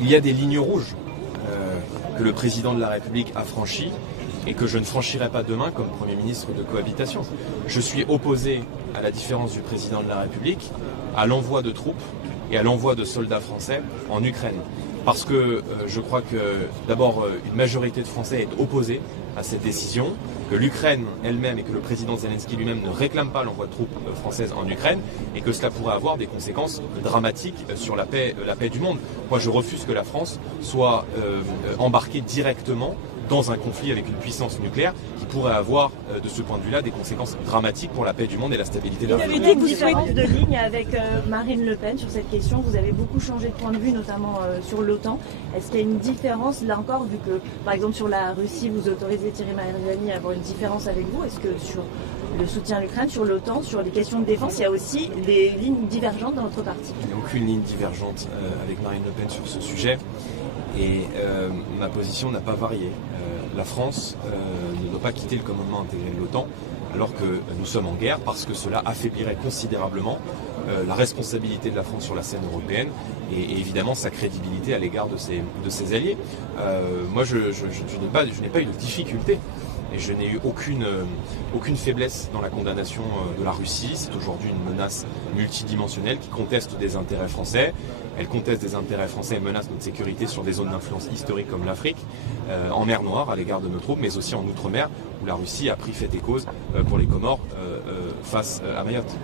Il y a des lignes rouges que le président de la République a franchies et que je ne franchirai pas demain comme Premier ministre de cohabitation. Je suis opposé, à la différence du président de la République, à l'envoi de troupes et à l'envoi de soldats français en Ukraine. Parce que je crois que d'abord une majorité de Français est opposée à cette décision, que l'Ukraine elle-même et que le président Zelensky lui-même ne réclament pas l'envoi de troupes françaises en Ukraine et que cela pourrait avoir des conséquences dramatiques sur la paix du monde. Moi je refuse que la France soit embarquée directement dans un conflit avec une puissance nucléaire qui pourrait avoir, de ce point de vue-là, des conséquences dramatiques pour la paix du monde et la stabilité de la région. Vous avez dit que vous souhaitez de ligne avec Marine Le Pen sur cette question. Vous avez beaucoup changé de point de vue, notamment sur l'OTAN. Est-ce qu'il y a une différence, là encore, vu que, par exemple, sur la Russie, vous autorisez Thierry Mariani à avoir une différence avec vous? Est-ce que sur le soutien à l'Ukraine, sur l'OTAN, sur les questions de défense, il y a aussi des lignes divergentes dans votre parti? Il n'y a aucune ligne divergente avec Marine Le Pen sur ce sujet. Et ma position n'a pas varié. La France ne doit pas quitter le commandement intégré de l'OTAN alors que nous sommes en guerre parce que cela affaiblirait considérablement la responsabilité de la France sur la scène européenne et évidemment sa crédibilité à l'égard de ses alliés. Moi je n'ai pas eu de difficulté. Et je n'ai eu aucune faiblesse dans la condamnation de la Russie. C'est aujourd'hui une menace multidimensionnelle qui conteste des intérêts français. Elle conteste des intérêts français et menace notre sécurité sur des zones d'influence historiques comme l'Afrique, en mer Noire à l'égard de nos troupes, mais aussi en Outre-mer où la Russie a pris fait et cause pour les Comores face à Mayotte.